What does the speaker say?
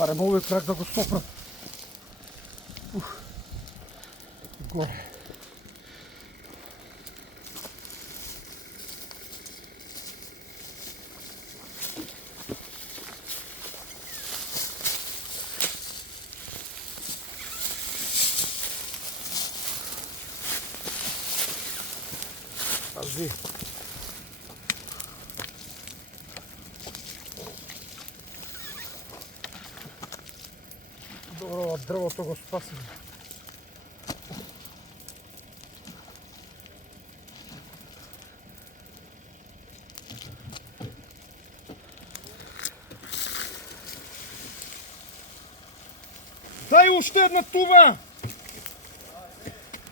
Барем овој крак да го стопрам. Горе. Пази. Добро, дрвото го спаси. Дај уште една туба!